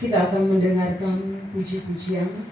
Kita akan mendengarkan puji-pujian.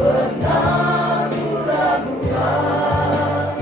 pernah ku ragukan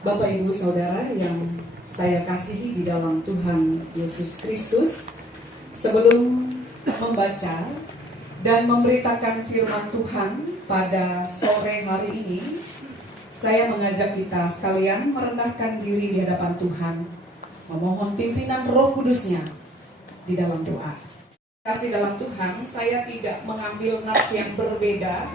Bapak Ibu Saudara yang saya kasihi di dalam Tuhan Yesus Kristus, sebelum membaca dan memberitakan firman Tuhan pada sore hari ini, saya mengajak kita sekalian merendahkan diri di hadapan Tuhan, memohon pimpinan Roh Kudus-Nya di dalam doa. Kasih dalam Tuhan, saya tidak mengambil nats yang berbeda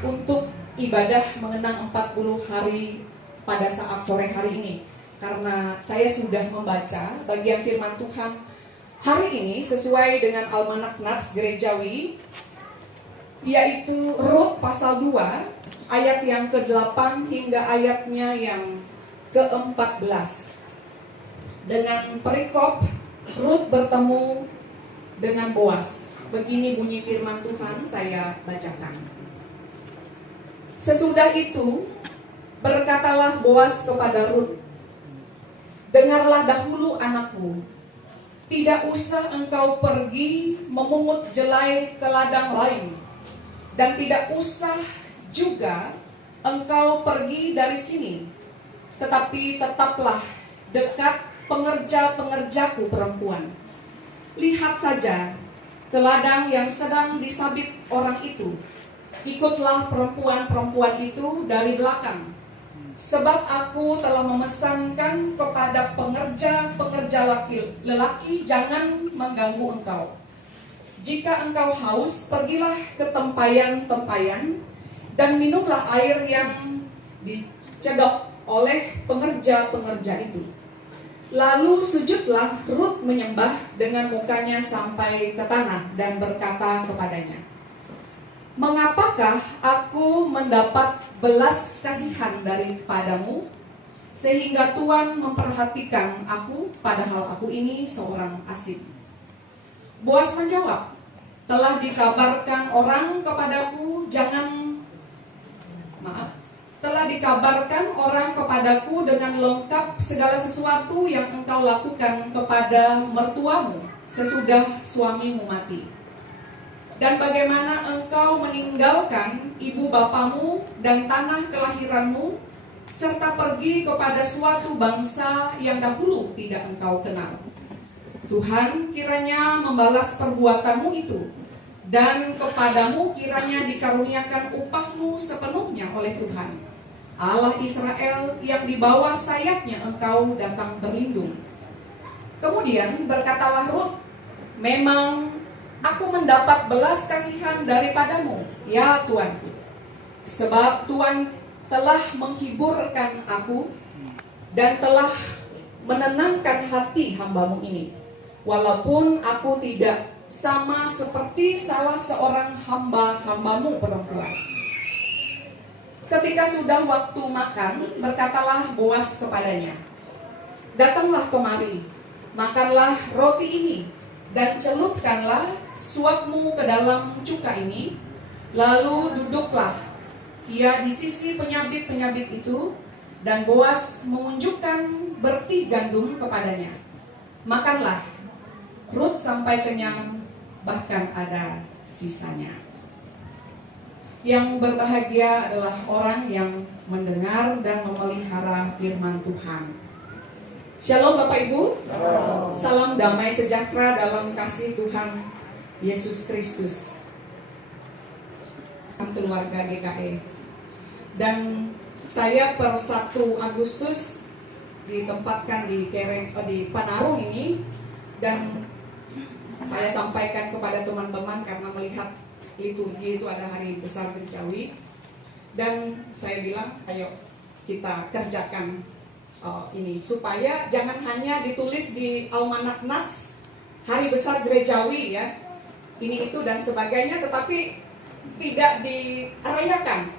untuk ibadah mengenang 40 hari pada saat sore hari ini, karena saya sudah membaca bagian firman Tuhan hari ini sesuai dengan Almanak Nats Gerejawi, yaitu Rut pasal 2 ayat yang ke-8 hingga ayatnya yang ke-14. Dengan perikop Rut bertemu dengan Boas. Begini bunyi firman Tuhan, saya bacakan. Sesudah itu berkatalah Boas kepada Rut, "Dengarlah dahulu anakku, tidak usah engkau pergi memungut jelai ke ladang lain, dan tidak usah juga engkau pergi dari sini, tetapi tetaplah dekat pengerja-pengerjaku perempuan. Lihat saja ke ladang yang sedang disabit orang itu, ikutlah perempuan-perempuan itu dari belakang. Sebab aku telah memesankan kepada pengerja-pengerja lelaki, jangan mengganggu engkau. Jika engkau haus, pergilah ke tempayan-tempayan dan minumlah air yang dicedok oleh pengerja-pengerja itu." Lalu sujudlah Rut menyembah dengan mukanya sampai ke tanah dan berkata kepadanya, "Mengapakah aku mendapat belas kasihan daripadamu, sehingga Tuhan memperhatikan aku, padahal aku ini seorang asing?" Boas menjawab, "Telah dikabarkan orang kepadaku dengan lengkap segala sesuatu yang engkau lakukan kepada mertuamu sesudah suamimu mati. Dan bagaimana engkau meninggalkan ibu bapamu dan tanah kelahiranmu, serta pergi kepada suatu bangsa yang dahulu tidak engkau kenal. Tuhan kiranya membalas perbuatanmu itu, dan kepadamu kiranya dikaruniakan upahmu sepenuhnya oleh Tuhan, Allah Israel, yang di bawah sayapnya engkau datang berlindung." Kemudian berkatalah Rut, "Memang aku mendapat belas kasihan daripadamu, ya Tuanku, sebab Tuhan telah menghiburkan aku dan telah menenangkan hati hambamu ini, walaupun aku tidak sama seperti salah seorang hamba-hambamu perempuan." Ketika sudah waktu makan, berkatalah Boas kepadanya, "Datanglah kemari, makanlah roti ini, dan celupkanlah suapmu ke dalam cuka ini, lalu duduklah." Ia di sisi penyabit-penyabit itu, dan Boas menunjukkan berti gandum kepadanya. Makanlah. Rut sampai kenyang, bahkan ada sisanya. Yang berbahagia adalah orang yang mendengar dan memelihara firman Tuhan. Shalom Bapak Ibu. Salam damai sejahtera dalam kasih Tuhan Yesus Kristus. Keluarga GKE. Dan saya per 1 Agustus ditempatkan di Panarung ini, dan saya sampaikan kepada teman-teman karena melihat liturgi itu ada hari besar gerejawi, dan saya bilang ayo kita kerjakan ini supaya jangan hanya ditulis di Almanak Nats hari besar gerejawi ya, ini itu dan sebagainya, tetapi tidak dirayakan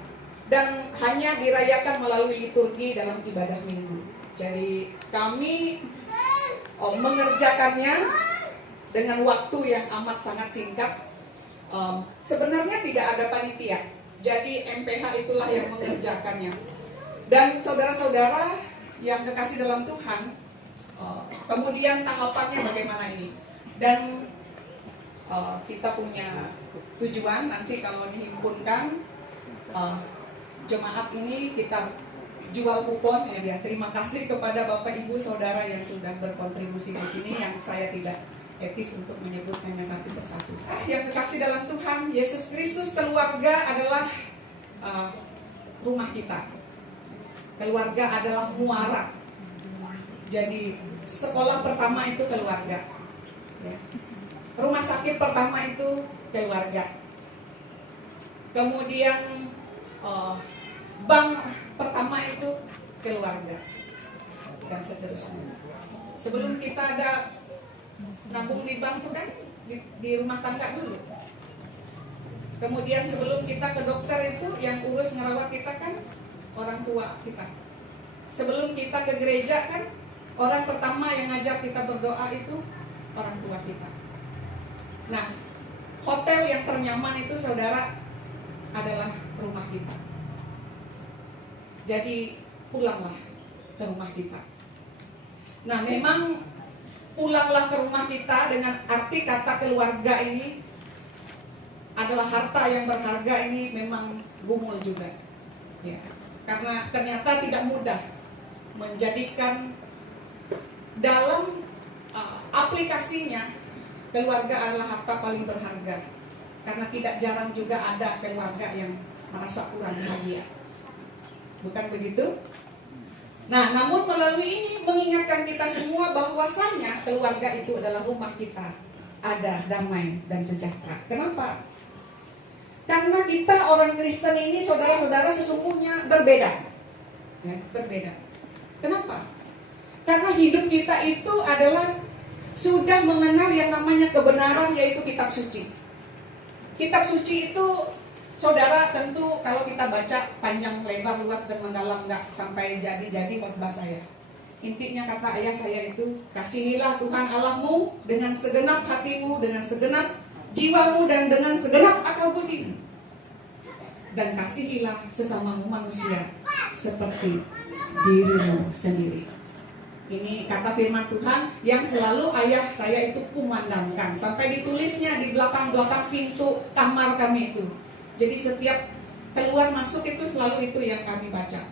dan hanya dirayakan melalui liturgi dalam ibadah minggu. Jadi kami mengerjakannya dengan waktu yang amat sangat singkat. Sebenarnya tidak ada panitia, jadi MPH itulah yang mengerjakannya. Dan saudara-saudara yang kekasih dalam Tuhan, kemudian tahapannya bagaimana ini? Dan kita punya tujuan nanti kalau dihimpunkan jemaat ini kita jual kupon ya. Terima kasih kepada Bapak Ibu Saudara yang sudah berkontribusi di sini, yang saya tidak etis untuk menyebutkannya satu persatu. Yang kekasih dalam Tuhan Yesus Kristus, keluarga adalah rumah kita. Keluarga adalah muara. Jadi sekolah pertama itu keluarga, ya. Rumah sakit pertama itu keluarga. Kemudian bank pertama itu keluarga, dan seterusnya. Sebelum kita ada nabung di bank itu kan di rumah tangga dulu. Kemudian sebelum kita ke dokter itu yang urus ngerawat kita kan orang tua kita. Sebelum kita ke gereja kan orang pertama yang ngajak kita berdoa itu orang tua kita. Nah, hotel yang ternyaman itu saudara adalah rumah kita. Jadi pulanglah ke rumah kita. Nah, memang pulanglah ke rumah kita dengan arti kata keluarga ini adalah harta yang berharga, ini memang gumul juga, ya. Karena ternyata tidak mudah menjadikan dalam aplikasinya keluarga adalah harta paling berharga. Karena tidak jarang juga ada keluarga yang merasa kurang bahagia. Bukan begitu? Nah, namun melalui ini mengingatkan kita semua bahwasanya keluarga itu adalah rumah kita. Ada damai dan sejahtera. Kenapa? Karena kita orang Kristen ini, saudara-saudara, sesungguhnya berbeda, ya, berbeda. Kenapa? Karena hidup kita itu adalah sudah mengenal yang namanya kebenaran, yaitu kitab suci. Kitab suci itu, saudara, tentu kalau kita baca panjang, lebar, luas, dan mendalam nggak sampai jadi khotbah saya. Intinya kata ayah saya itu, kasihanilah Tuhan Allahmu dengan segenap hatimu, dengan segenap jiwamu, dan dengan segenap akal budimu. Dan kasihilah sesamamu manusia seperti dirimu sendiri. Ini kata firman Tuhan yang selalu ayah saya itu kumandangkan. Sampai ditulisnya di belakang-belakang pintu kamar kami itu. Jadi setiap keluar masuk itu selalu itu yang kami baca.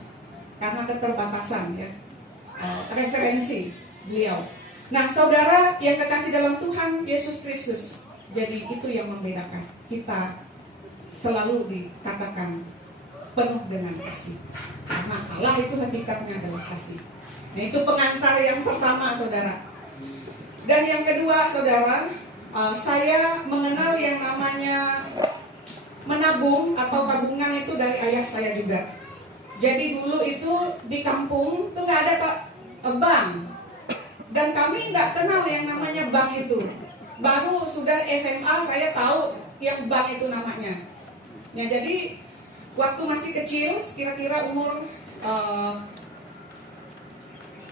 Karena keterbatasan, ya, referensi beliau. Nah, saudara yang kekasih dalam Tuhan Yesus Kristus, jadi itu yang membedakan kita selalu dikatakan penuh dengan kasih. Karena Allah itu hakikatnya adalah kasih. Nah, itu pengantar yang pertama, saudara. Dan yang kedua, saudara, saya mengenal yang namanya menabung atau tabungan itu dari ayah saya juga. Jadi dulu itu di kampung tuh nggak ada bank, dan kami nggak kenal yang namanya bank itu. Baru sudah SMA saya tahu yang bank itu namanya. Ya, jadi waktu masih kecil, kira-kira umur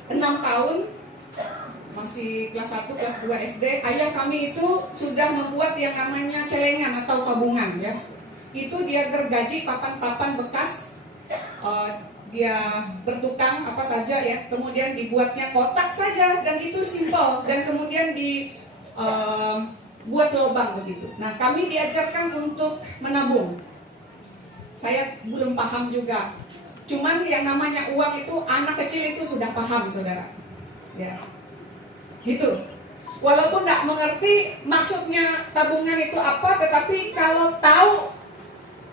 6 tahun, masih kelas 1, kelas 2 SD, ayah kami itu sudah membuat yang namanya celengan atau tabungan, ya. Itu dia gergaji papan-papan bekas, dia bertukang apa saja, ya. Kemudian dibuatnya kotak saja, dan itu simpel, dan kemudian buat lubang begitu. Nah, kami diajarkan untuk menabung. Saya belum paham juga. Cuman yang namanya uang itu anak kecil itu sudah paham, saudara. Ya, gitu. Walaupun tidak mengerti maksudnya tabungan itu apa, tetapi kalau tahu,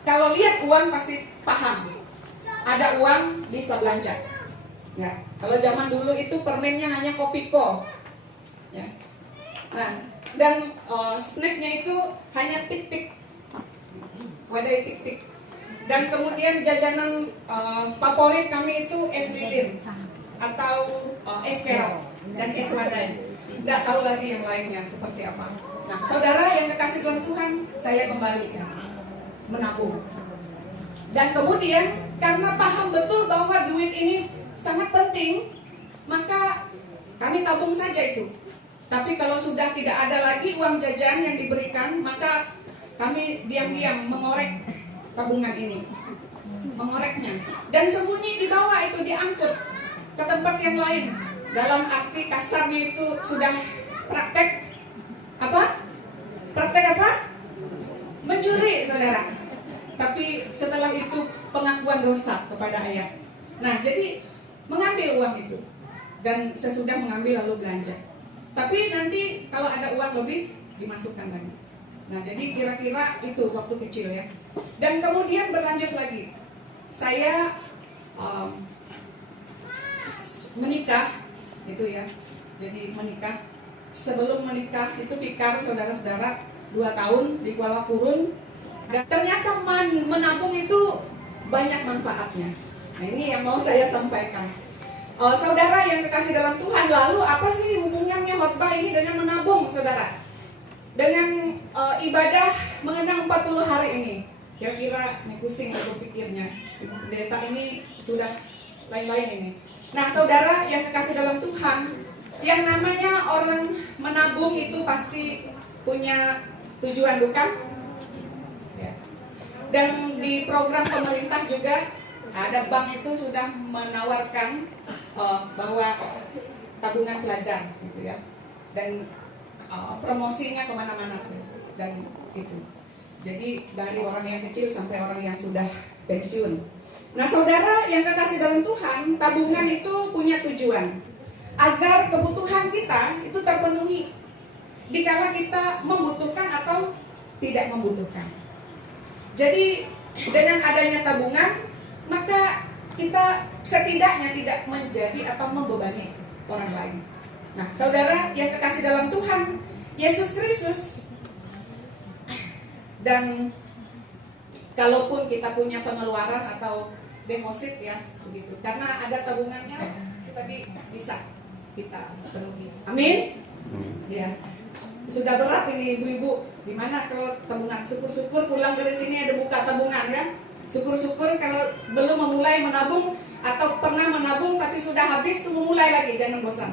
kalau lihat uang pasti paham. Ada uang bisa belanja. Ya, kalau zaman dulu itu permennya hanya Kopiko. Ya. Nah, dan snacknya itu hanya tik-tik, wadai tik-tik. Dan kemudian jajanan favorit kami itu es lilin atau es kerok dan es wadai. Tidak tahu lagi yang lainnya seperti apa. Nah, saudara yang kekasih dalam Tuhan, saya kembalikan menabung. Dan kemudian karena paham betul bahwa duit ini sangat penting, maka kami tabung saja itu. Tapi kalau sudah tidak ada lagi uang jajan yang diberikan, maka kami diam-diam mengorek tabungan ini, mengoreknya, dan sembunyi di bawah itu, diangkut ke tempat yang lain. Dalam arti kasarnya itu sudah praktek apa? Praktek apa? Mencuri, saudara. Tapi setelah itu pengakuan dosa kepada ayah. Nah, jadi mengambil uang itu dan sesudah mengambil lalu belanja. Tapi nanti kalau ada uang lebih dimasukkan lagi. Nah, jadi kira-kira itu waktu kecil ya. Dan kemudian berlanjut lagi. Saya menikah itu ya. Jadi menikah. Sebelum menikah itu Fikar, saudara-saudara, 2 tahun di Kuala Purun. Dan ternyata menabung itu banyak manfaatnya. Nah, ini yang mau saya sampaikan. Saudara yang kekasih dalam Tuhan, lalu apa sih hubungannya khotbah ini dengan menabung, saudara? Dengan ibadah mengenang 40 hari ini. Kira-kira ini pusing aku pikirnya. Ibu pendeta ini sudah lain-lain ini. Nah, saudara yang kekasih dalam Tuhan, yang namanya orang menabung itu pasti punya tujuan, bukan? Ya. Dan di program pemerintah juga ada bank itu sudah menawarkan bahwa tabungan pelajar gitu ya, dan promosinya kemana-mana dan itu. Jadi dari orang yang kecil sampai orang yang sudah pensiun. Nah, saudara yang kekasih dalam Tuhan, tabungan itu punya tujuan agar kebutuhan kita itu terpenuhi dikala kita membutuhkan atau tidak membutuhkan. Jadi dengan adanya tabungan, maka kita setidaknya tidak menjadi atau membebani orang lain. Nah, saudara yang kekasih dalam Tuhan, Yesus Kristus, dan kalaupun kita punya pengeluaran atau deposit ya, begitu. Karena ada tabungannya, tadi bisa kita penuhi. Amin. Ya. Sudah berat ini ibu-ibu. Gimana kalau tabungan? Syukur-syukur pulang dari sini ada buka tabungan ya. Syukur-syukur kalau belum memulai menabung atau pernah menabung tapi sudah habis tuh memulai lagi, jangan bosan.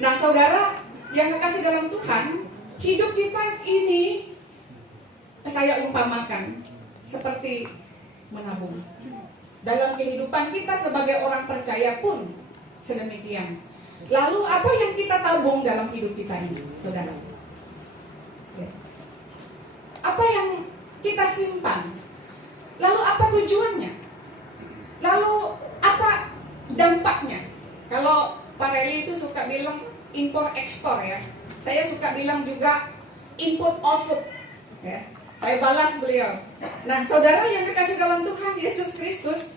Nah, saudara yang kekasih dalam Tuhan, hidup kita ini saya umpamakan seperti menabung. Dalam kehidupan kita sebagai orang percaya pun sedemikian. Lalu apa yang kita tabung dalam hidup kita ini, saudara? Apa yang kita simpan? Lalu apa tujuannya? Lalu apa dampaknya? Kalau Pak Reli itu suka bilang impor ekspor ya. Saya suka bilang juga input output ya. Saya balas beliau. Nah, saudara yang kekasih dalam Tuhan, Yesus Kristus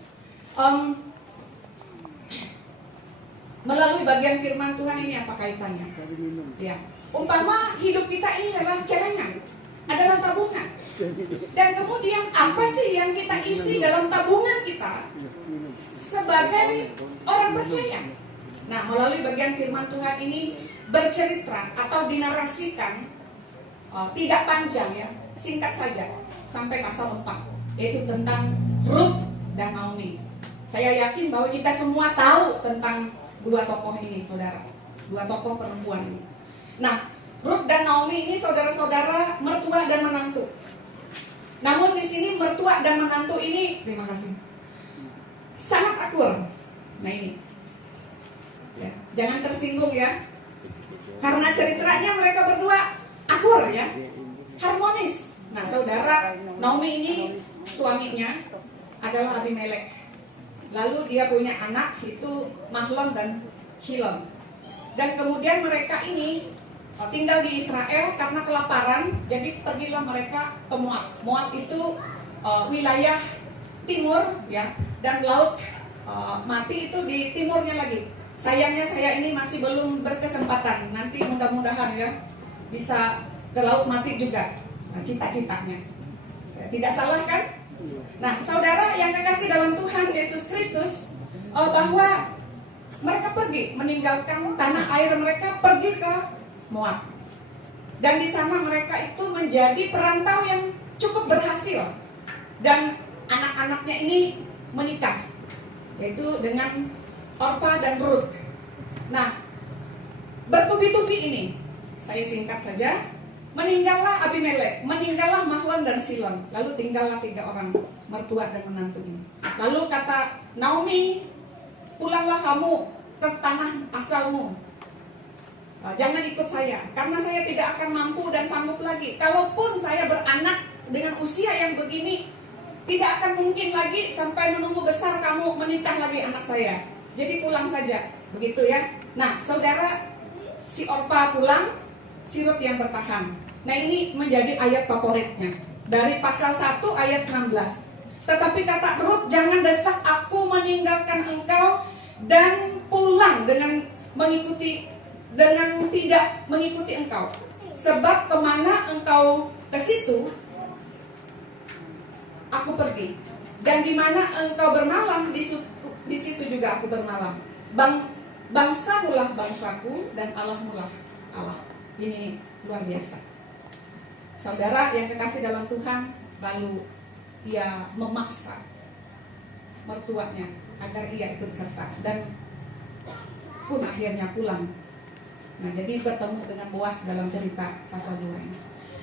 melalui bagian firman Tuhan ini apa kaitannya? Ya, umpama hidup kita ini adalah celengan, adalah tabungan. Dan kemudian apa sih yang kita isi dalam tabungan kita sebagai orang percaya? Nah, melalui bagian firman Tuhan ini bercerita atau dinarasikan, tidak panjang ya, singkat saja sampai pasal 4, yaitu tentang Ruth dan Naomi. Saya yakin bahwa kita semua tahu tentang dua tokoh ini, saudara, dua tokoh perempuan ini. Nah, Ruth dan Naomi ini saudara-saudara, mertua dan menantu. Namun di sini mertua dan menantu ini, terima kasih, sangat akur. Nah ini, ya, jangan tersinggung ya, karena ceritanya mereka berdua akur ya, harmonis. Nah, saudara, Naomi ini suaminya adalah Abimelek. Lalu dia punya anak itu Mahlon dan Chilon. Dan kemudian mereka ini tinggal di Israel karena kelaparan, jadi pergilah mereka ke Moab. Moab itu wilayah timur ya, dan laut mati itu di timurnya lagi. Sayangnya saya ini masih belum berkesempatan. Nanti mudah-mudahan ya bisa ke laut mati juga. Nah, cita-citanya. Tidak salah kan? Nah, saudara yang kekasih dalam Tuhan Yesus Kristus, bahwa mereka pergi meninggalkan tanah air mereka, pergi ke Moab. Dan di sana mereka itu menjadi perantau yang cukup berhasil. Dan anak-anaknya ini menikah, yaitu dengan Orpa dan Ruth. Nah, bertubi-tubi ini, saya singkat saja, meninggallah Abimelek, meninggallah Mahlon dan Chilon. Lalu tinggallah 3 orang mertua dan menantu ini. Lalu kata Naomi, pulanglah kamu ke tanah asalmu. Jangan ikut saya, karena saya tidak akan mampu dan sanggup lagi. Kalaupun saya beranak dengan usia yang begini, Tidak akan mungkin lagi sampai menunggu besar kamu menikah lagi anak saya. Jadi pulang saja, begitu ya. Nah, saudara, si Orpa pulang, si Rut yang bertahan. Nah, ini menjadi ayat favoritnya. Dari pasal 1 ayat 16. Tetapi kata Rut, jangan desak aku meninggalkan engkau dan pulang dengan tidak mengikuti engkau. Sebab kemana engkau ke situ, aku pergi, dan di mana engkau bermalam, di situ juga aku bermalam. Bangsamulah bangsaku dan Allahmulah Allah. Ini luar biasa. Saudara yang kekasih dalam Tuhan, lalu ia memaksa mertuanya agar ia ikut serta, dan pun akhirnya pulang. Nah, jadi bertemu dengan Boas dalam cerita pasal 2 ini.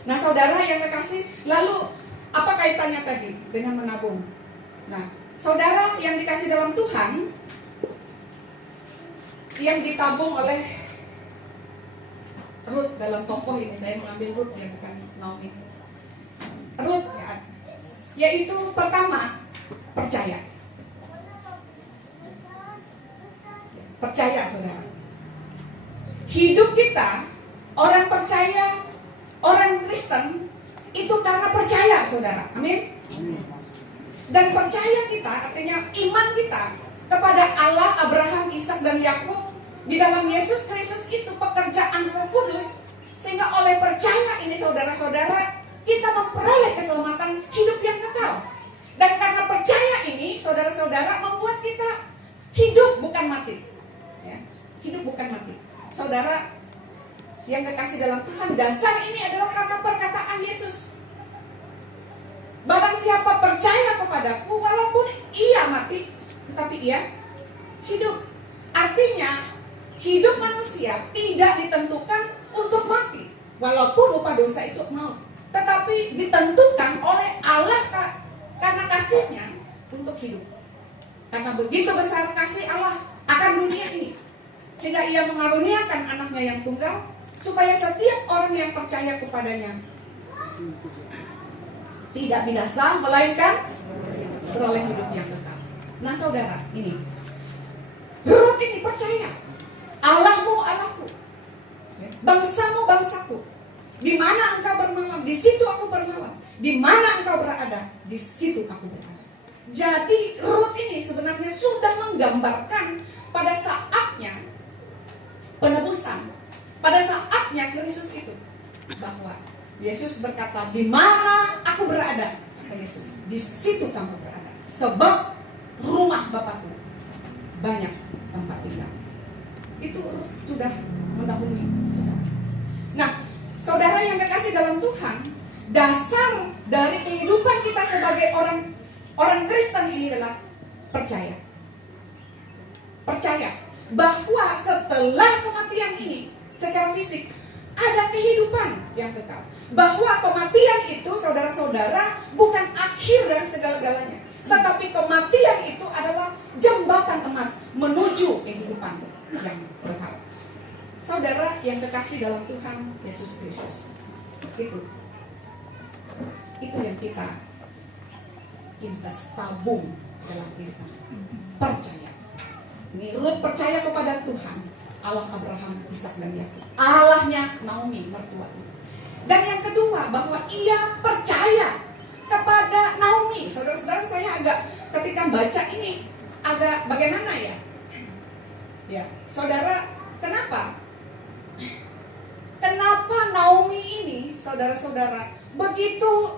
Nah, saudara yang kekasih, lalu apa kaitannya tadi dengan menabung? Nah, saudara yang dikasih dalam Tuhan, yang ditabung oleh Rut dalam tokoh ini, saya mengambil Rut ya, bukan Naomi. Rut ya, yaitu pertama, percaya. Percaya, saudara. Hidup kita, orang percaya, orang Kristen, itu karena percaya, saudara. Amin. Dan percaya kita, artinya iman kita kepada Allah, Abraham, Ishak, dan Yakub di dalam Yesus Kristus itu pekerjaan Roh Kudus. Sehingga oleh percaya ini, saudara-saudara, kita memperoleh keselamatan hidup yang kekal. Dan karena percaya ini, saudara-saudara, membuat kita hidup bukan mati. Ya, hidup bukan mati. Saudara yang kekasih dalam Tuhan, dasar ini adalah karena perkataan Yesus. Barang siapa percaya kepadaku, walaupun ia mati, tetapi ia hidup. Artinya, hidup manusia tidak ditentukan untuk mati, walaupun upah dosa itu maut, tetapi ditentukan oleh Allah karena kasih-Nya untuk hidup. Karena begitu besar kasih Allah akan dunia ini, sehingga ia mengaruniakan anaknya yang tunggal, supaya setiap orang yang percaya kepadanya tidak binasa, melainkan beroleh hidup yang kekal. Nah, saudara, ini Rut ini percaya, Allahmu Allahku, bangsamu bangsaku. Di mana engkau bermalam, di situ aku bermalam. Di mana engkau berada, di situ aku berada. Jadi Rut ini sebenarnya sudah menggambarkan pada saatnya penebusan, pada saatnya Kristus itu, bahwa Yesus berkata, di mana aku berada, kata Yesus, di situ kamu berada. Sebab rumah Bapakku banyak tempat tinggal. Itu sudah mendahului saudara. Nah, saudara yang kekasih dalam Tuhan, dasar dari kehidupan kita sebagai orang Kristen ini adalah percaya. Percaya bahwa setelah kematian ini secara fisik ada kehidupan yang kekal. Bahwa kematian itu, saudara-saudara, bukan akhir dari segala-galanya, tetapi kematian itu adalah jembatan emas menuju kehidupan yang kekal. Saudara yang kekasih dalam Tuhan Yesus Kristus, itu yang kita invest, tabung dalam kehidupan. Percaya. Ini Rut percaya kepada Tuhan, Allah Abraham, Ishak, dan Yakub, Allahnya Naomi mertua. Dan yang kedua, bahwa ia percaya kepada Naomi. Saudara-saudara, saya agak ketika baca ini agak bagaimana ya? Ya, saudara, kenapa? Kenapa Naomi ini, saudara-saudara, begitu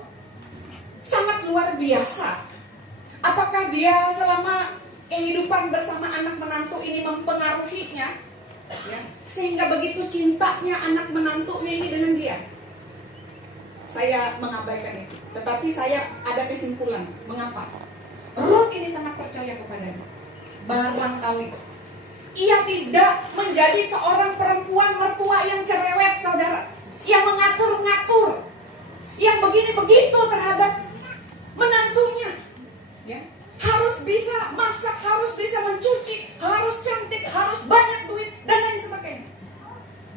sangat luar biasa? Apakah dia selama kehidupan bersama anak menantu ini mempengaruhinya, ya, sehingga begitu cintanya anak menantunya ini dengan dia? Saya mengabaikan itu, tetapi saya ada kesimpulan. Mengapa? Rut ini sangat percaya kepadanya. Barangkali ia tidak menjadi seorang perempuan mertua yang cerewet, saudara, yang mengatur-ngatur, yang begini-begitu terhadap menantunya, ya. Harus bisa masak, harus bisa mencuci, harus cantik, harus banyak duit, dan lain sebagainya.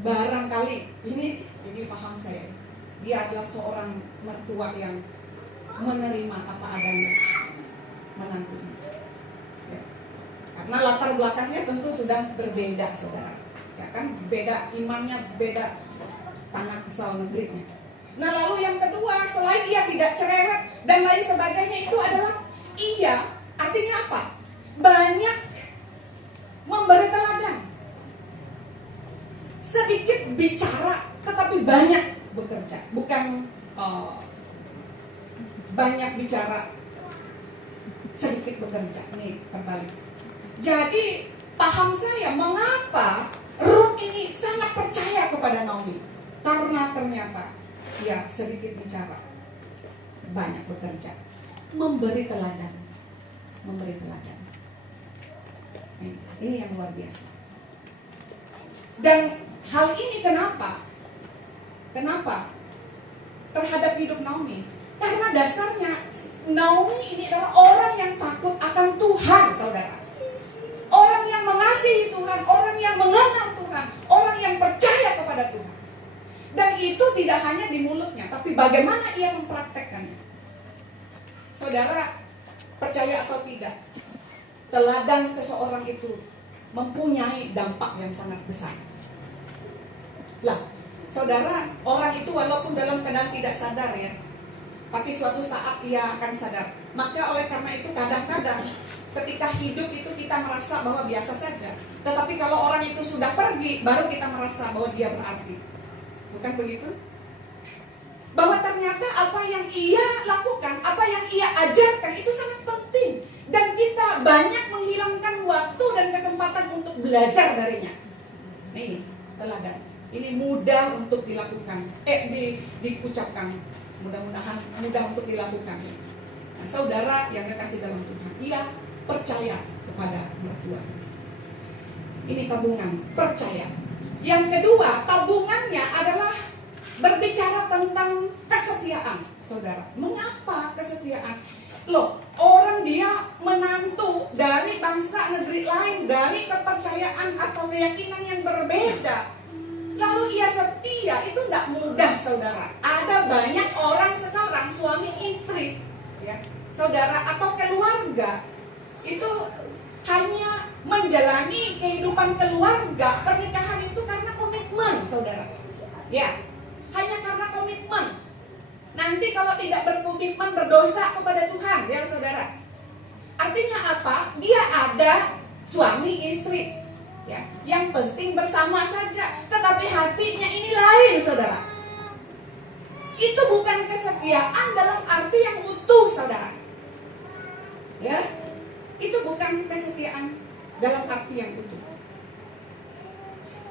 Barangkali ini paham saya, dia adalah seorang mertua yang menerima apa adanya menantunya. Ya. Karena latar belakangnya tentu sudah berbeda, saudara. Ya kan, beda imannya, beda tanah asal negerinya. Nah, lalu yang kedua, selain ia tidak cerewet dan lain sebagainya, itu adalah ia, artinya apa? Banyak memberi teladan. Sedikit bicara tetapi banyak bekerja. Bukan banyak bicara sedikit bekerja. Ini terbalik. Jadi paham saya mengapa Ruth ini sangat percaya kepada Naomi. Karena ternyata ia sedikit bicara, banyak bekerja, memberi teladan. Memberi teladan. Ini yang luar biasa. Dan hal ini kenapa? Kenapa? Terhadap hidup Naomi. Karena dasarnya Naomi ini adalah orang yang takut akan Tuhan, saudara. Orang yang mengasihi Tuhan, orang yang mengenal Tuhan, orang yang percaya kepada Tuhan. Dan itu tidak hanya di mulutnya, tapi bagaimana ia mempraktekkannya. Saudara, percaya atau tidak, teladan seseorang itu mempunyai dampak yang sangat besar. Lah, saudara, orang itu walaupun dalam keadaan tidak sadar ya, tapi suatu saat ia akan sadar. Maka oleh karena itu kadang-kadang ketika hidup itu kita merasa bahwa biasa saja. Tetapi kalau orang itu sudah pergi, baru kita merasa bahwa dia berarti. Bukan begitu? Bahwa ternyata apa yang ia lakukan, apa yang ia ajarkan itu sangat penting. Dan kita banyak menghilangkan waktu dan kesempatan untuk belajar darinya. Ini teladan. Ini mudah untuk dilakukan, diucapkan. Mudah-mudahan mudah untuk dilakukan. Nah, saudara yang kekasih dalam Tuhan, ia percaya kepada mertua. Ini tabungan, percaya. Yang kedua, tabungannya adalah berbicara tentang kesetiaan, saudara. Mengapa kesetiaan? Loh, orang dia menantu dari bangsa negeri lain, dari kepercayaan atau keyakinan yang berbeda. Lalu ia setia, itu tidak mudah, saudara. Ada banyak orang sekarang, suami istri, ya, saudara, atau keluarga, itu hanya menjalani kehidupan keluarga, pernikahan itu karena komitmen, saudara. Ya, hanya karena komitmen. Nanti kalau tidak berkomitmen berdosa kepada Tuhan, ya saudara. Artinya apa? Dia ada suami istri, ya, yang penting bersama saja. Tetapi hatinya ini lain, saudara. Itu bukan kesetiaan dalam arti yang utuh, saudara. Ya, itu bukan kesetiaan dalam arti yang utuh.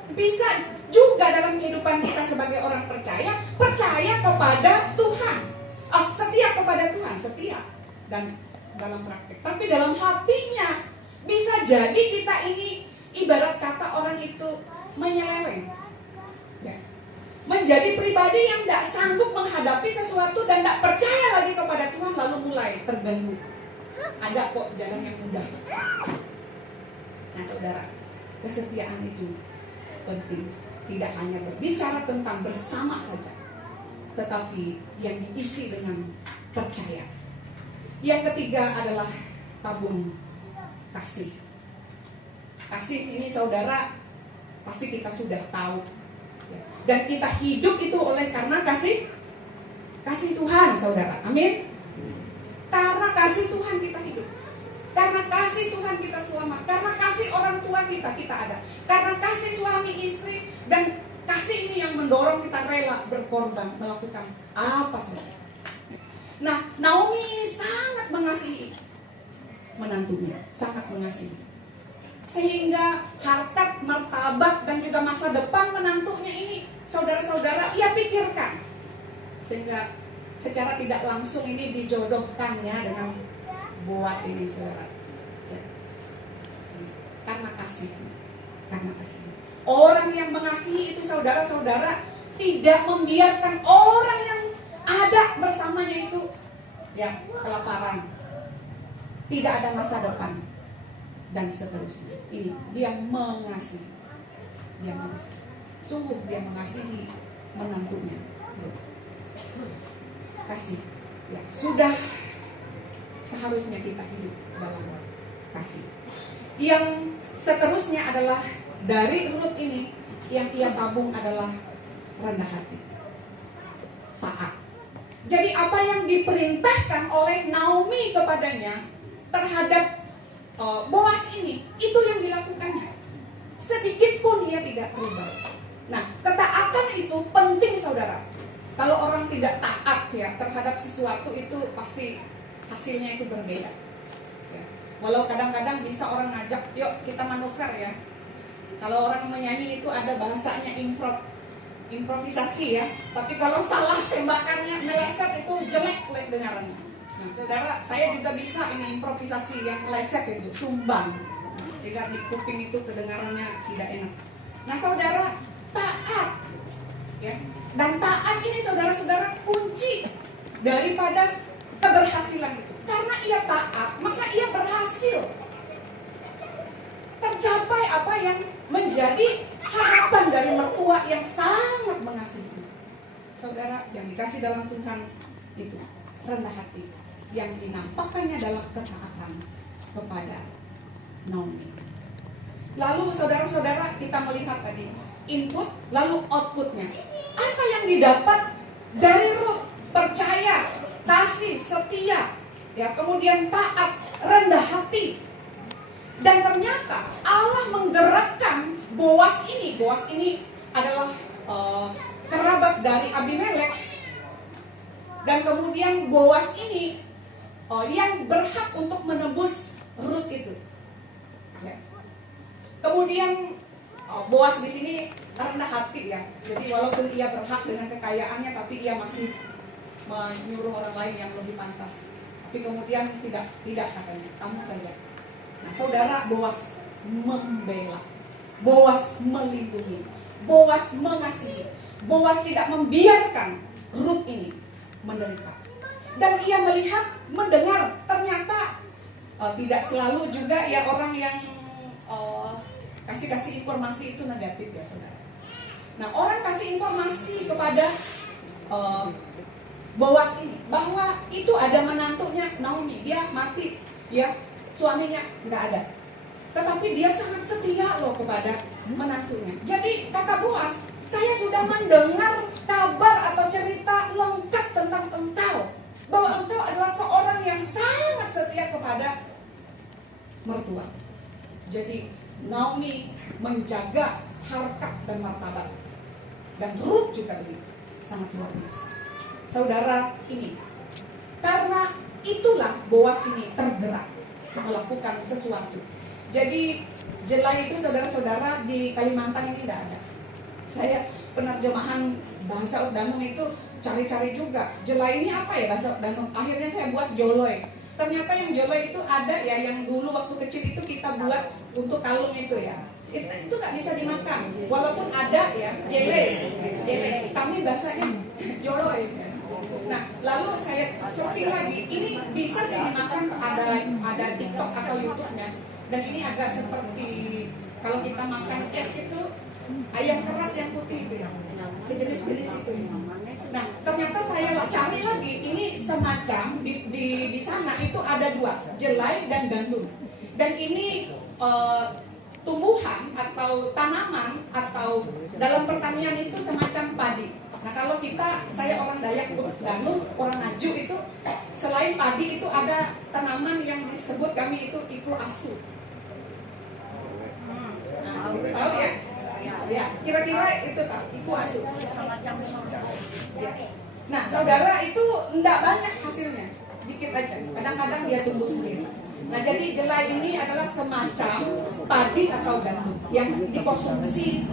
Bisa juga dalam kehidupan kita sebagai orang percaya, percaya kepada Tuhan, setia kepada Tuhan, setia dan dalam praktek. Tapi dalam hatinya bisa jadi kita ini ibarat kata orang itu menyeleweng, ya, menjadi pribadi yang tidak sanggup menghadapi sesuatu dan tidak percaya lagi kepada Tuhan, lalu mulai terganggu. Ada kok jalan yang mudah. Nah, saudara, kesetiaan itu penting. Tidak hanya berbicara tentang bersama saja, tetapi yang diisi dengan percaya. Yang ketiga adalah tabung kasih. Kasih ini, saudara, pasti kita sudah tahu, dan kita hidup itu oleh karena kasih Tuhan, saudara. Amin. Karena kasih Tuhan kita hidup, karena kasih Tuhan kita selamat, karena kasih orang tua kita ada, karena kasih suami istri, dan kasih ini yang mendorong kita rela berkorban, melakukan apa saja. Nah, Naomi ini sangat mengasihi menantunya, sangat mengasihi, sehingga harkat, martabat, dan juga masa depan menantunya ini, saudara-saudara, ia pikirkan. Sehingga secara tidak langsung ini dijodohkannya dengan Boas ini, saudara. Ya. Karena kasih. Orang yang mengasihi itu, saudara-saudara, tidak membiarkan orang yang ada bersamanya itu, ya, kelaparan, tidak ada masa depan, dan seterusnya. Ini dia mengasihi. Sungguh dia mengasihi menantunya. Kasih. Ya, sudah seharusnya kita hidup dalam kasih. Yang seterusnya adalah dari Rut ini, yang ia tabung adalah rendah hati, taat. Jadi apa yang diperintahkan oleh Naomi kepadanya terhadap Boas ini, itu yang dilakukannya. Sedikit pun ia tidak berubah. Nah, ketaatan itu penting, saudara. Kalau orang tidak taat ya terhadap sesuatu, itu pasti hasilnya itu berbeda. Ya. Walau kadang-kadang bisa orang ngajak, yuk kita manuver ya. Kalau orang menyanyi itu ada bahasanya improvisasi ya. Tapi kalau salah tembakannya meleset, itu jelek dengarannya. Nah, saudara, saya juga bisa ini improvisasi yang meleset itu, sumbang. Sehingga di kuping itu kedengarannya tidak enak. Nah, saudara, taat ya. Dan taat ini, saudara-saudara, kunci daripada keberhasilan itu. Karena ia taat, maka ia berhasil. Tercapai apa yang menjadi harapan dari mertua yang sangat mengasihi. Saudara, yang dikasih dalam Tuhan itu rendah hati, yang dinampakkannya dalam ketaatan kepada Naomi. Lalu saudara-saudara, kita melihat tadi input lalu outputnya. Apa yang didapat dari Rut? Percaya, kasih, setia, ya, kemudian taat, rendah hati. Dan ternyata Allah menggerakkan Boas ini. Boas ini adalah kerabat dari Abimelek. Dan kemudian Boas ini yang berhak untuk menebus Rut itu. Ya. Kemudian Boas di sini rendah hati ya. Jadi walaupun ia berhak dengan kekayaannya, tapi ia masih menyuruh orang lain yang lebih pantas. Tapi kemudian tidak katanya, kamu saja. Nah, saudara, Boas membela, Boas melindungi, Boas mengasihi, Boas tidak membiarkan Rut ini menderita. Dan ia melihat, mendengar, ternyata tidak selalu juga ya orang yang kasih informasi itu negatif ya, saudara. Nah, orang kasih informasi kepada Boas ini bahwa itu ada menantunya Naomi, dia mati ya, suaminya nggak ada, tetapi dia sangat setia loh kepada menantunya. Jadi kata Boas, saya sudah mendengar kabar atau cerita lengkap tentang engkau, bahwa engkau adalah seorang yang sangat setia kepada mertua. Jadi Naomi menjaga harkat dan martabat, dan Rut juga begitu, sangat luar biasa. Saudara, ini karena itulah Boas ini tergerak melakukan sesuatu. Jadi jelai itu, saudara-saudara, di Kalimantan ini tidak ada. Saya penerjemahan bahasa Danum itu cari-cari juga. Jelai ini apa ya bahasa Danum? Akhirnya saya buat joloy. Ternyata yang joloy itu ada ya, yang dulu waktu kecil itu kita buat untuk kalung itu ya. Itu nggak bisa dimakan, walaupun ada ya jele. Kami bahasanya joloy. Nah, lalu saya searching lagi, ini bisa sih dimakan, ada TikTok atau YouTube-nya. Dan ini agak seperti kalau kita makan es itu, ayam keras yang putih itu ya, sejenis-jenis itu ya. Nah, ternyata saya cari lagi, ini semacam di sana itu ada dua, jelai dan gandum. Dan ini tumbuhan atau tanaman atau dalam pertanian itu semacam padi. Nah, kalau saya orang Dayak, Danum, orang Aju itu selain padi itu ada tanaman yang disebut kami itu iku asu. Nah, itu tahu ya? Ya, kira-kira itu tahu, iku asu. Ya. Nah, saudara, itu enggak banyak hasilnya, dikit aja. Kadang-kadang dia tumbuh sendiri. Nah, jadi jelai ini adalah semacam padi atau gandum yang dikonsumsi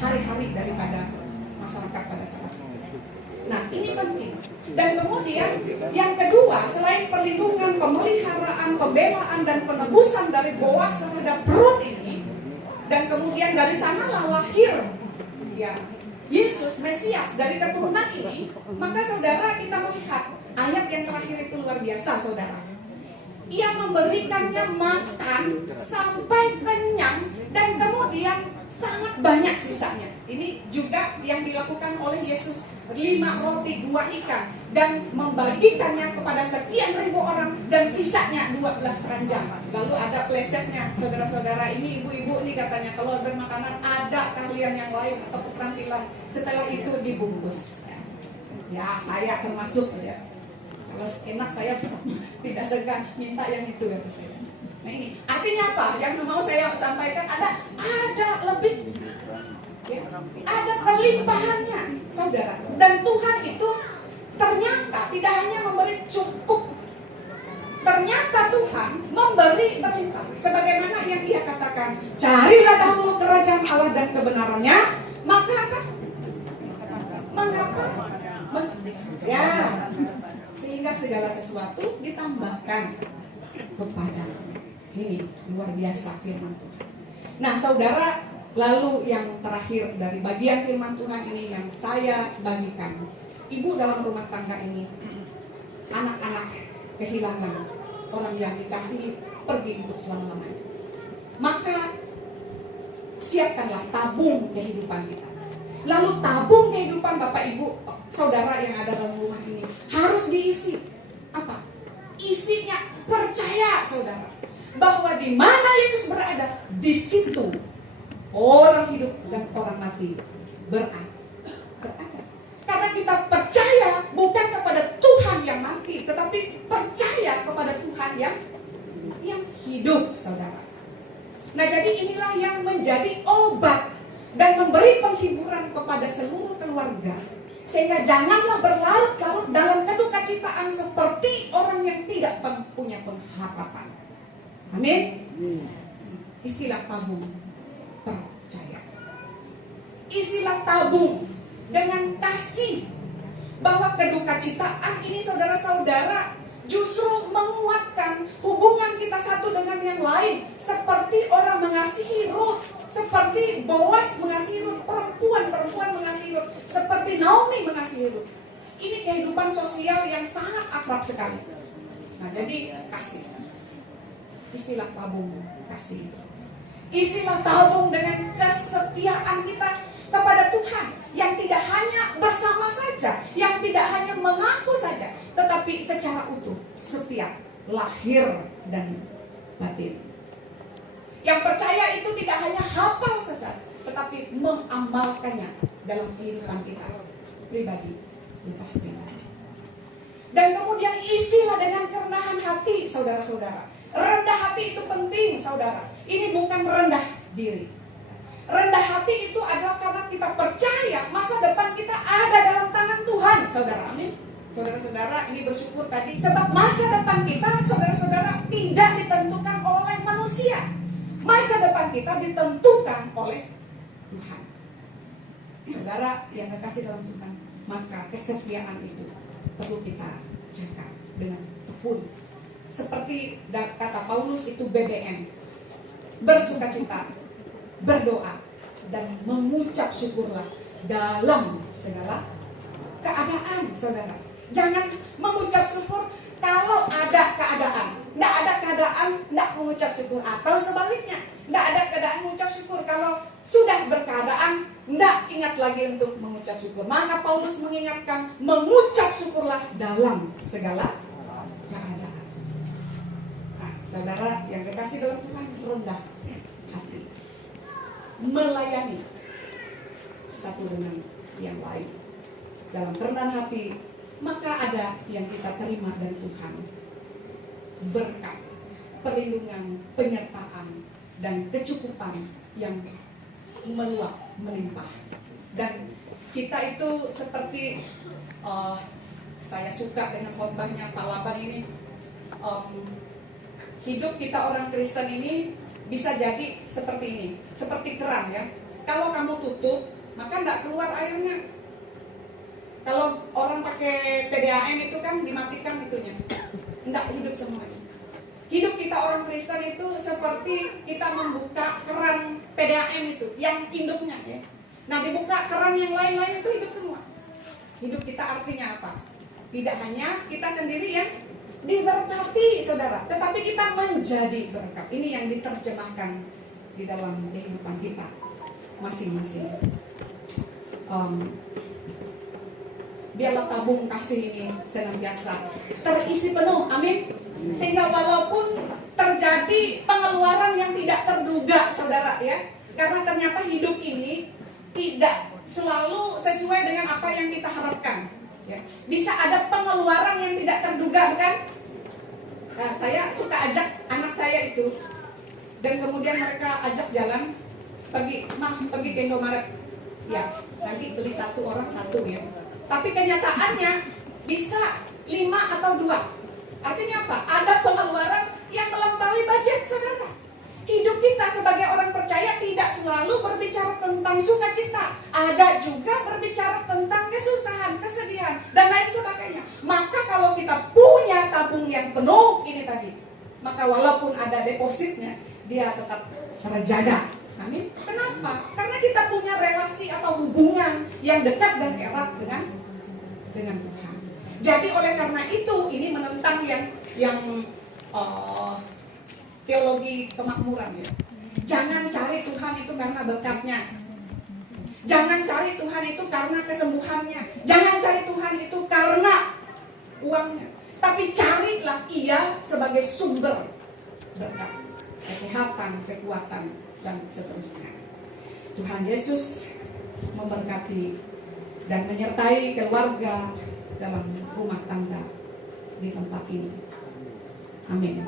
hari-hari daripada masyarakat pada saat itu. Nah, ini penting. Dan kemudian yang kedua, selain perlindungan, pemeliharaan, pembelaan dan penebusan dari Boas terhadap Rut ini, dan kemudian dari sanalah lahir ya Yesus Mesias dari keturunan ini, maka saudara, kita melihat ayat yang terakhir itu luar biasa, saudara. Ia memberikannya makan sampai kenyang, dan kemudian sangat banyak sisanya. Ini juga yang dilakukan oleh Yesus, 5 roti 2 ikan, dan membagikannya kepada sekian ribu orang, dan sisanya 12 keranjang. Lalu ada plesetnya, saudara-saudara, ini ibu-ibu nih katanya, kalau bermakanan ada keahlian yang lain atau keterampilan, setelah itu dibungkus. Ya, saya termasuk ya. Kalau enak saya tidak segan minta yang itu kata saya. Nah ini artinya apa? Yang mau saya sampaikan ada lebih, ya, ada berlimpahannya, saudara. Dan Tuhan itu ternyata tidak hanya memberi cukup, ternyata Tuhan memberi berlimpah. Sebagaimana yang Ia katakan, carilah dahulu kerajaan Allah dan kebenarannya, maka apa? Mengapa? Ya, sehingga segala sesuatu ditambahkan kepada. Ini luar biasa firman Tuhan. Nah, saudara, lalu yang terakhir dari bagian firman Tuhan ini yang saya bagikan, ibu dalam rumah tangga ini, anak-anak kehilangan orang yang dikasihi pergi untuk selama-lamanya. Maka siapkanlah tabung kehidupan kita. Lalu tabung kehidupan Bapak Ibu, saudara yang ada dalam rumah ini harus diisi. Apa? Isinya percaya, saudara, bahwa di mana Yesus berada, di situ orang hidup dan orang mati berada. Karena kita percaya bukan kepada Tuhan yang mati, tetapi percaya kepada Tuhan yang hidup, saudara. Nah, jadi inilah yang menjadi obat dan memberi penghiburan kepada seluruh keluarga. Sehingga janganlah berlarut-larut dalam kedukacitaan seperti orang yang tidak punya pengharapan. Amin. Isilah tabung percaya. Isilah tabung dengan kasih, bahwa kedukacitaan ini, saudara-saudara, justru menguatkan hubungan kita satu dengan yang lain. Seperti orang mengasihi Ruth, seperti Boaz mengasihi Ruth, perempuan mengasihi Ruth, seperti Naomi mengasihi Ruth. Ini kehidupan sosial yang sangat akrab sekali. Nah, jadi kasih. Isilah tabung kasih. Isilah tabung dengan kesetiaan kita kepada Tuhan, yang tidak hanya bersama saja, yang tidak hanya mengaku saja, tetapi secara utuh, setiap lahir dan batin. Yang percaya itu tidak hanya hafal saja, tetapi mengamalkannya dalam kehidupan kita pribadi, lepas pribadi. Dan kemudian isilah dengan kerendahan hati, saudara-saudara. Rendah hati itu penting, saudara. Ini bukan rendah diri. Rendah hati itu adalah karena kita percaya masa depan kita ada dalam tangan Tuhan, saudara. Amin. Saudara-saudara, ini bersyukur tadi, sebab masa depan kita, saudara-saudara, tidak ditentukan oleh manusia. Masa depan kita ditentukan oleh Tuhan. Saudara yang kekasih dalam Tuhan, maka kesetiaan itu perlu kita jaga dengan tekun. Seperti kata Paulus itu BBM, bersukacita, berdoa, dan mengucap syukurlah dalam segala keadaan, saudara. Jangan mengucap syukur kalau ada keadaan. Tidak ada keadaan, tidak mengucap syukur. Atau sebaliknya, tidak ada keadaan mengucap syukur. Kalau sudah berkeadaan, tidak ingat lagi untuk mengucap syukur. Maka Paulus mengingatkan, mengucap syukurlah dalam segala keadaan. Nah, saudara yang kekasih dalam Tuhan, rendah hati, melayani satu dengan yang lain dalam kerendahan hati, maka ada yang kita terima dari Tuhan, berkat, perlindungan, penyertaan, dan kecukupan yang meluap, melimpah. Dan kita itu seperti saya suka dengan khotbahnya Pak Laban ini, hidup kita orang Kristen ini bisa jadi seperti ini, seperti keran ya. Kalau kamu tutup, maka tidak keluar airnya. Kalau orang pakai PDAM itu kan dimatikan itunya, tidak hidup semuanya. Hidup kita orang Kristen itu seperti kita membuka keran PDAM itu, yang induknya ya. Nah, dibuka keran yang lain-lain itu hidup semua. Hidup kita artinya apa? Tidak hanya kita sendiri yang diberkati, saudara, tetapi kita menjadi berkat. Ini yang diterjemahkan di dalam kehidupan kita. masing-masing. Biarlah tabung kasih ini senantiasa terisi penuh, amin. Sehingga walaupun terjadi pengeluaran yang tidak terduga, saudara ya, karena ternyata hidup ini tidak selalu sesuai dengan apa yang kita harapkan. Ya. Bisa ada pengeluaran yang tidak terduga, bukan? Nah, saya suka ajak anak saya itu, dan kemudian mereka ajak jalan, pergi ke Indomaret. Ya, nanti beli satu orang satu ya. Tapi kenyataannya bisa 5 atau 2. Artinya apa? Ada pengeluaran yang melampaui budget, saudara. Hidup kita sebagai orang percaya tidak selalu berbicara tentang sukacita. Ada juga berbicara tentang kesusahan, kesedihan, dan lain sebagainya. Maka kalau kita punya tabung yang penuh ini tadi, maka walaupun ada depositnya, dia tetap terjaga. Amin. Kenapa? Karena kita punya relasi atau hubungan yang dekat dan erat dengan Tuhan. Jadi oleh karena itu ini menentang yang teologi kemakmuran ya. Jangan cari Tuhan itu karena berkatnya. Jangan cari Tuhan itu karena kesembuhannya. Jangan cari Tuhan itu karena uangnya. Tapi carilah Ia sebagai sumber berkat, kesehatan, kekuatan, dan seterusnya. Tuhan Yesus memberkati dan menyertai keluarga dalam rumah tangga di tempat ini. Amin.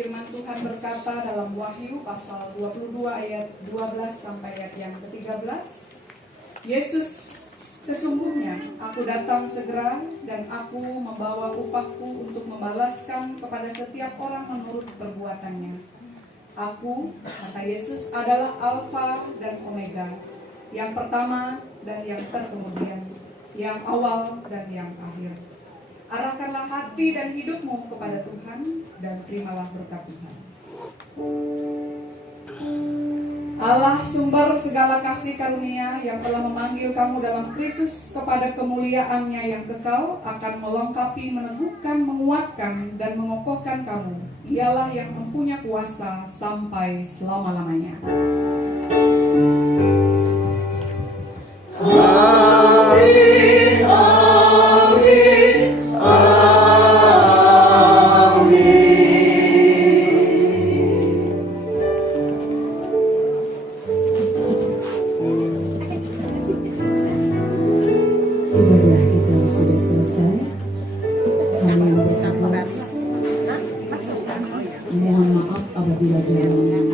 Firman Tuhan berkata dalam Wahyu pasal 22 ayat 12 sampai ayat yang ke-13. Yesus, sesungguhnya aku datang segera dan aku membawa upahku untuk membalaskan kepada setiap orang menurut perbuatannya. Aku, kata Yesus, adalah Alfa dan Omega, yang pertama dan yang terkemudian, yang awal dan yang akhir. Arahkanlah hati dan hidupmu kepada Tuhan dan terimalah berkat Tuhan. Allah sumber segala kasih karunia yang telah memanggil kamu dalam Kristus kepada kemuliaan-Nya yang kekal akan melengkapi, meneguhkan, menguatkan, dan mengokohkan kamu. Ialah yang mempunyai kuasa sampai selama-lamanya. Amin, amin, Ibadah kita sudah selesai. Kami yang bertugas mohon maaf apabila dalam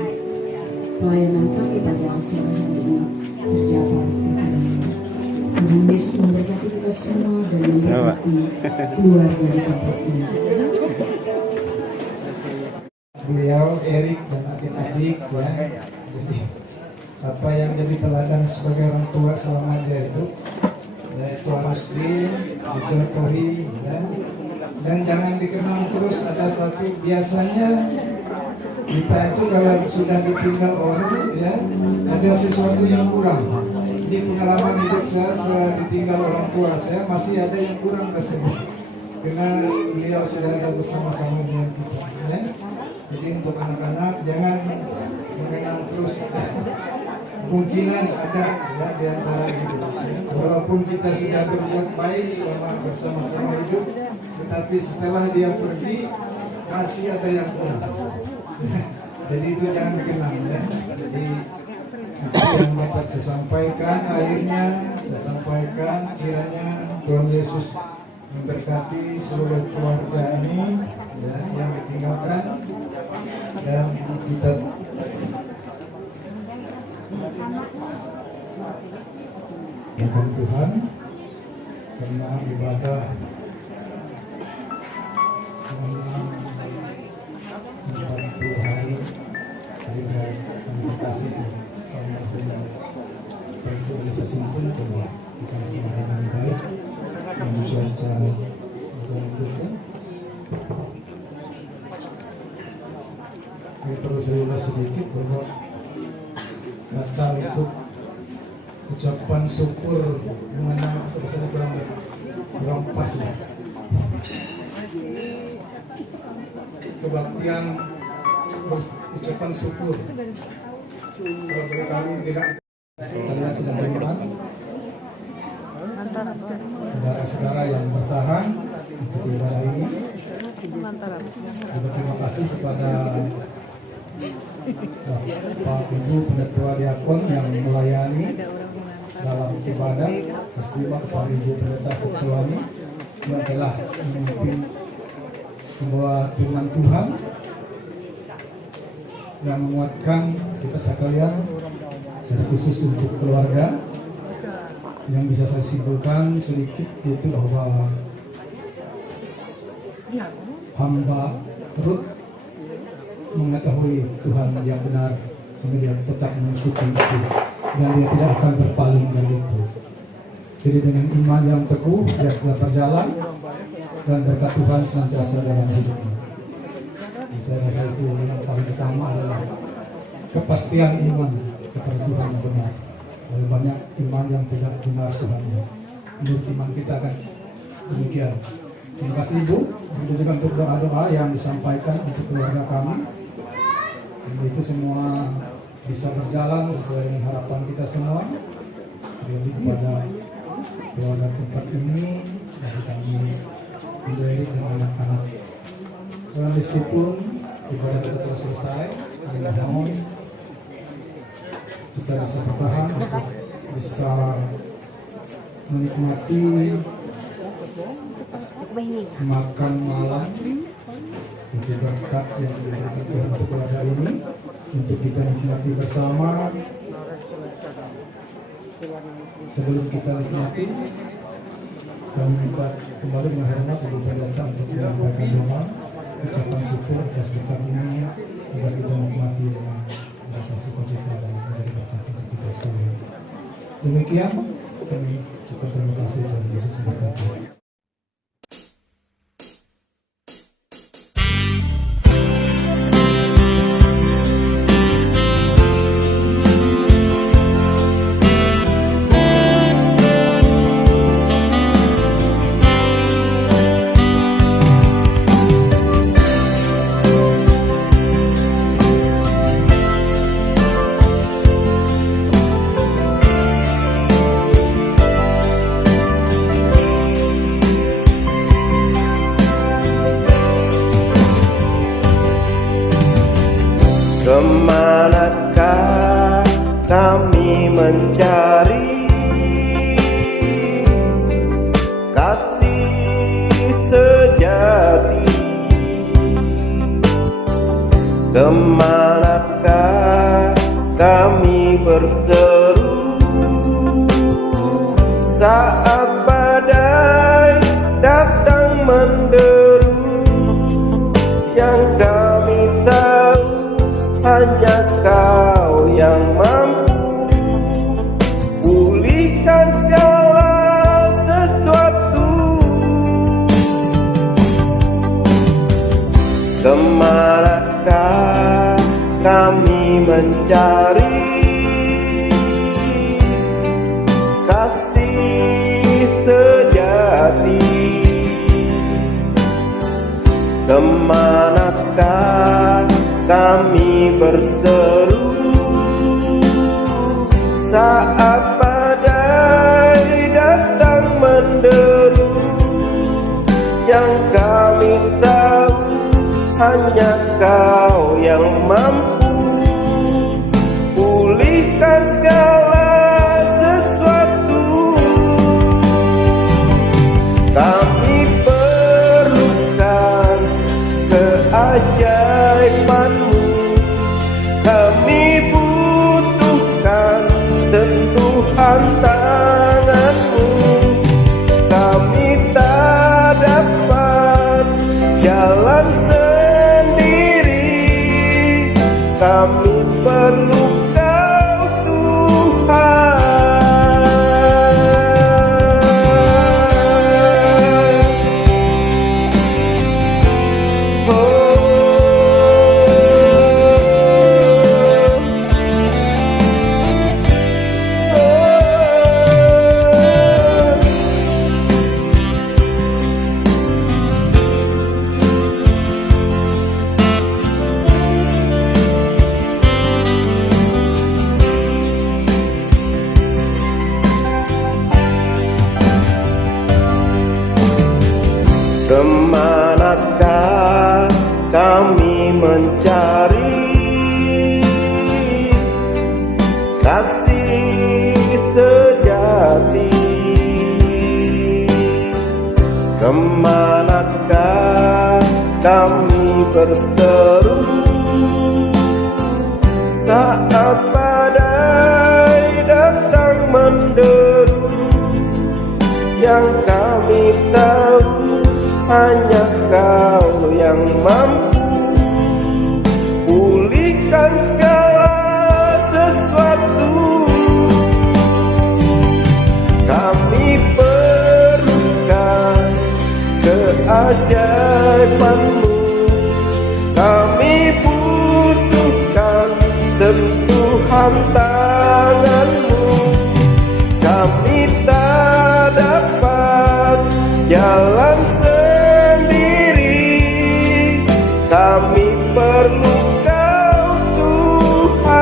pelayanan kami pada sore hari ini terdapat kekurangan. Tuhan Yesus memberkati kita semua dan memberkati keluarga di tempat ini. Beliau, Erik dan adik-adik ya. Jadi apa yang jadi teladan sebagai orang tua selama dia itu, ya, itu harus dicontohi ya. Dan jangan dikenang terus. Ada satu biasanya kita itu kalau sudah ditinggal orang ya, ada sesuatu yang kurang. Di pengalaman hidup saya ditinggal orang tua saya masih ada yang kurang tersebut karena beliau sudah ada bersama-sama dengan kita ya. Jadi untuk anak-anak jangan mengenang terus, kemungkinan ada ya, di antara hidup ya. Walaupun kita sudah berbuat baik selama bersama-sama hidup, tetapi setelah dia pergi masih ada yang kurang. Jadi itu jangan dikenang ya. Jadi itu yang dapat saya sampaikan. Akhirnya saya sampaikan kiranya Tuhan Yesus memberkati seluruh keluarga ini ya, yang ditinggalkan, dan kita mohon Tuhan karena ibadah selama 40 hari terima kasih sama organisasi pun telah kita laksanakan dengan baik dan cuaca mendukung. Saya perlu saya ulas sedikit bahwa kata untuk ucapan syukur mengenai sebesar kurang pas ya. Kebaktian ucapan syukur kalau bagi kami tidak. Kalian sedang beriman, saudara-saudara yang bertahan untuk ibadah ini. Juga terima kasih kepada Pak Ibu Penetua Diakon yang melayani dalam ibadah. Terima kepada Ibu Pendeta Setuani yang telah memimpin membawa firman Tuhan yang menguatkan kita sekalian, secara khusus untuk keluarga. Yang bisa saya simpulkan sedikit itu bahwa hamba Ruth mengetahui Tuhan yang benar sehingga dia tetap mengikuti itu dan dia tidak akan berpaling dari itu. Jadi dengan iman yang teguh dia telah berjalan dan berkat Tuhan senantiasa dalam hidupnya. Dan saya rasa itu yang paling utama adalah kepastian iman kepada Tuhan yang benar. Ada banyak iman yang tidak benar Tuhannya. Menurut iman kita akan demikian. Terima kasih Ibu. Kita juga untuk doa-doa yang disampaikan untuk keluarga kami. Dan itu semua bisa berjalan sesuai dengan harapan kita semua. Jadi kepada keluarga tempat ini, dari kami menjadi dengan anak-anak. Karena meskipun ibadah kita telah selesai, saya mohon kita bisa bertahan untuk bisa menikmati makan malam Itu berkat yang diberikan Tuhan untuk keluarga ini, untuk kita nikmati bersama. Sebelum kita nikmati, kami minta kembali dengan hormat Ibu Pendeta untuk menyampaikan doa, ucapan syukur atas berkat ini, agar kita nikmati dengan rasa sukacita dan menjadi berkat untuk kita sekalian. Demikian, kami cukup terima kasih dan Yesus memberkati. Kemanakah kami mencari kasih sejati? Kemanakah kami berseru saat badai datang menderu? Yang kami tahu hanya Kau yang mampu pulihkan segala sesuatu. Kemanakah kami mencari kasih sejati? Kemanakah kami berseru saat badai datang menderu? Yang kami tahu hanya Kau yang mampu pulihkan segala sesuatu. Kami perlukan keajaiban-Mu, kami butuhkan sentuhan tangan-Mu. Kami tak dapat jalan sendiri, kami perlu Kau Tuhan. Kemanakah kami mencari kasih sejati? Kemanakah kami berseru saat badai datang menderu? Yang kami tahu hanya Kau yang mampu pulihkan segala sesuatu. Kami perlukan keajaiban-Mu, kami butuhkan sentuhan tangan-Mu. Kami tak dapat jalan sendiri, kami perlu